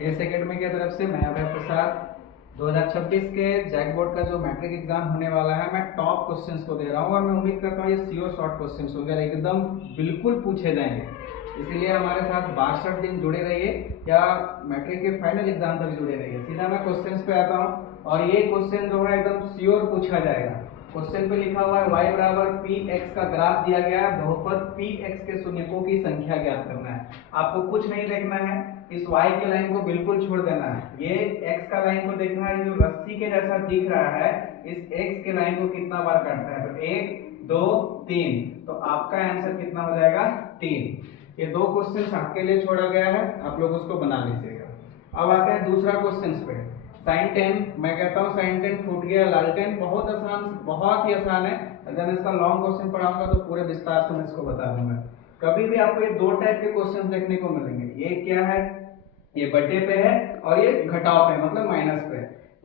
S academy की तरफ से मैं अभय प्रसाद 2026 के जैक बोर्ड का जो मैट्रिक एग्जाम होने वाला है, मैं टॉप क्वेश्चंस को दे रहा हूं और मैं उम्मीद करता हूं ये सीओ शॉर्ट क्वेश्चंस वगैरह एकदम बिल्कुल पूछे जाएंगे। इसीलिए हमारे साथ 62 दिन जुड़े रहिए या मैट्रिक के फाइनल एग्जाम तक जुड़े रहिए। सीधा मैं क्वेश्चंस पे आता हूं और ये क्वेश्चन जो है एकदम श्योर पूछा जाएगा। क्वेश्चन पे लिखा हुआ है y बराबर px का ग्राफ दिया गया है, बहुपद px के शून्यकों की संख्या ज्ञात करना है। आपको कुछ नहीं देखना है, इस y की लाइन को बिल्कुल छोड़ देना है। ये x का लाइन को देखना है, जो रस्सी के जैसा दिख रहा है, इस x के लाइन को कितना बार काटता है, तो 1 2 3, तो आपका आंसर कितना हो जाएगा 3। ये दो क्वेश्चन आपके लिए छोड़ा गया है, आप लोग उसको बना लीजिएगा। अब आते हैं दूसरा क्वेश्चन पे। साइन 10, मैं कहता हूँ साइन 10 फूट गया लालटेन, बहुत आसान, बहुत ही आसान है। अगर मैं इसका लॉन्ग क्वेश्चन पढ़ाऊंगा तो पूरे विस्तार से मैं इसको बता दूंगा। कभी भी आपको ये दो टाइप के क्वेश्चन देखने को मिलेंगे। ये क्या है, ये बटे पे है और ये घटाव पे, मतलब माइनस पे।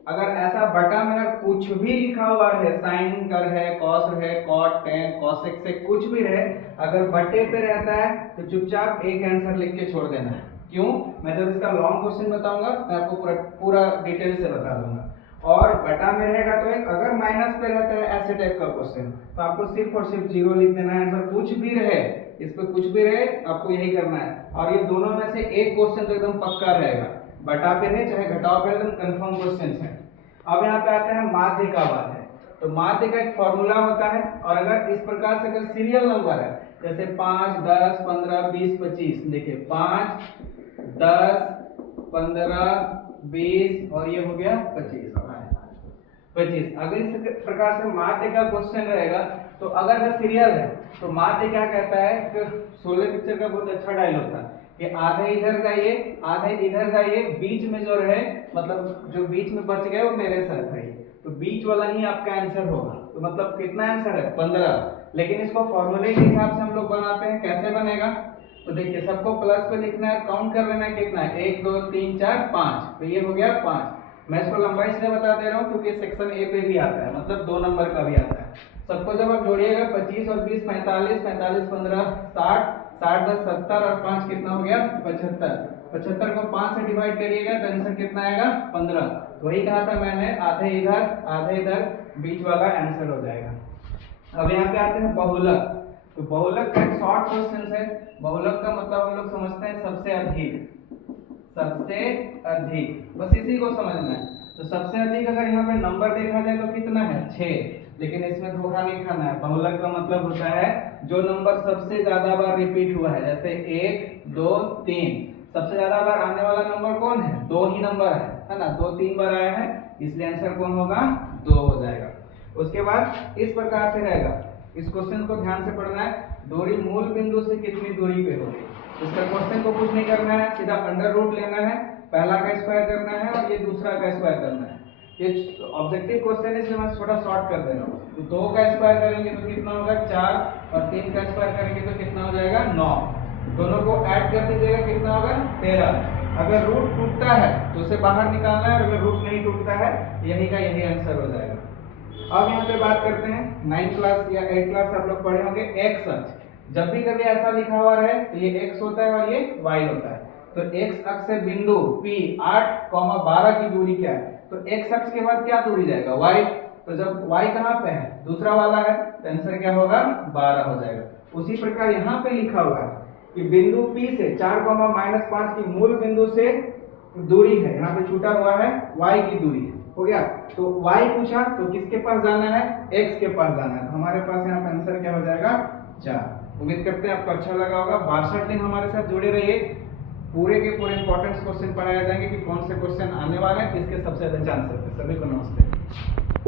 अगर ऐसा बटा में कुछ भी लिखा हुआ है, साइन कर है, कॉस है, कॉट, टेन, कॉसेक से कुछ भी रहे, अगर बटे पे रहता है तो चुपचाप एक आंसर लिख के छोड़ देना है। क्यों? मैं जब इसका लॉन्ग क्वेश्चन बताऊंगा मैं आपको पूरा डिटेल से बता दूंगा। और बटा में रहेगा तो एक, अगर माइनस पे रहता है ऐसे टाइप का क्वेश्चन तो आपको सिर्फ और सिर्फ 0 लिख देना है। आंसर कुछ भी रहे, इस पे कुछ भी रहे, आपको यही करना है। और ये दोनों में से एक क्वेश्चन तो एकदम पक्का रहेगा, बटा पे रहे चाहे घटाव पे, एकदम कंफर्म क्वेश्चन है। अब यहाँ पे आते हैं माध्य का वाद है। तो माध्य का एक फॉर्मूला होता है, और अगर इस प्रकार से अगर सीरियल नंबर है, जैसे 5 10 15 20 25, देखिए 5 10 15 20 और ये हो गया 25। अगर इस प्रकार से माध्य का क्वेश्चन रहेगा तो अगर जो सीरियल है तो माध्य क्या कहता है कि शोले पिक्चर का बहुत अच्छा डायलॉग था कि आधे इधर जाइए आधे इधर जाइए, बीच में जो रहे, मतलब जो बीच में बच गए वो मेरे साथ है, तो बीच वाला ही आपका आंसर होगा। तो मतलब कितना आंसर है 15। लेकिन इसको फॉर्मूले के हिसाब से हम लोग बनाते हैं, कैसे बनेगा, तो देखिए सबको प्लस पे लिखना है, काउंट कर लेना है कितना है, 1 2 3 4 5, तो ये हो गया 5। मैं इसको लंबाई से बता दे रहा हूँ क्योंकि सेक्शन ए पे भी आता है, मतलब 2 नंबर का भी आता है। सबको जब आप जोड़िएगा 25 और 20 45, 45 15 60, 60 10 70 और 5 कितना हो गया 75। 75 को 5 से डिवाइड करिएगा तो आंसर कितना आएगा 15। तो वही कहा था मैंने, आधे इधर बीच वाला आंसर हो जाएगा। अब यहाँ पे आते हैं बहुलक। तो बहुलक का एक शॉर्ट क्वेश्चन है। बहुलक का मतलब हम लोग समझते हैं सबसे अधिक, बस इसी को समझना है। तो सबसे अधिक अगर यहाँ पे नंबर देखा जाए तो कितना है 6, लेकिन इसमें धोखा नहीं खाना है। बहुलक का मतलब होता है जो नंबर सबसे ज्यादा बार रिपीट हुआ है, जैसे 1 2 3, सबसे ज्यादा बार आने वाला नंबर कौन है, 2 ही नंबर है ना, 2 3 बार आया है, इसलिए आंसर कौन होगा 2 हो जाएगा। उसके बाद इस प्रकार से रहेगा, इस क्वेश्चन को ध्यान से पढ़ना है। दूरी मूल बिंदु से कितनी दूरी पे होगी, इसका क्वेश्चन को कुछ नहीं करना है, सीधा अंडर रूट लेना है, पहला का स्क्वायर करना है और ये दूसरा का स्क्वायर करना है। ये ऑब्जेक्टिव क्वेश्चन है, इसलिए मैं थोड़ा शॉर्ट कर दे रहा हूँ। तो 2 का स्क्वायर करेंगे तो कितना होगा 4, और 3 का स्क्वायर करेंगे तो कितना हो जाएगा 9। दोनों को ऐड कर दीजिएगा, कितना होगा 13। अगर रूट टूटता है तो उसे बाहर निकालना है, और अगर रूट नहीं टूटता है यही का यही आंसर हो जाएगा। अब यहाँ पे बात करते हैं 9th क्लास या 8th क्लास आप लोग पढ़े होंगे, एक्स अक्ष। जब भी कभी ऐसा लिखा हुआ है तो ये x होता है और ये y होता है। तो x अक्ष से बिंदु P 8, 12 की दूरी क्या है, तो x अक्ष के बाद क्या दूरी जाएगा y। तो जब y कहाँ पे है, दूसरा वाला है, तो आंसर क्या होगा 12 हो जाएगा। उसी प्रकार यहाँ पे लिखा हुआ है कि बिंदु P से 4, -5 की मूल बिंदु से दूरी है, यहाँ पे छूटा हुआ है y की दूरी हो गया। तो y पूछा तो किसके पास जाना है, x के पास जाना है। हमारे पास यहाँ पे आंसर क्या हो जाएगा 4। उम्मीद करते हैं आपको अच्छा लगा होगा। 62 दिन हमारे साथ जुड़े रहिए, पूरे के पूरे इंपॉर्टेंट क्वेश्चन पढ़ाए जाएंगे कि कौन से क्वेश्चन आने वाले हैं, किसके सबसे ज्यादा चांसेस है। सभी को नमस्ते।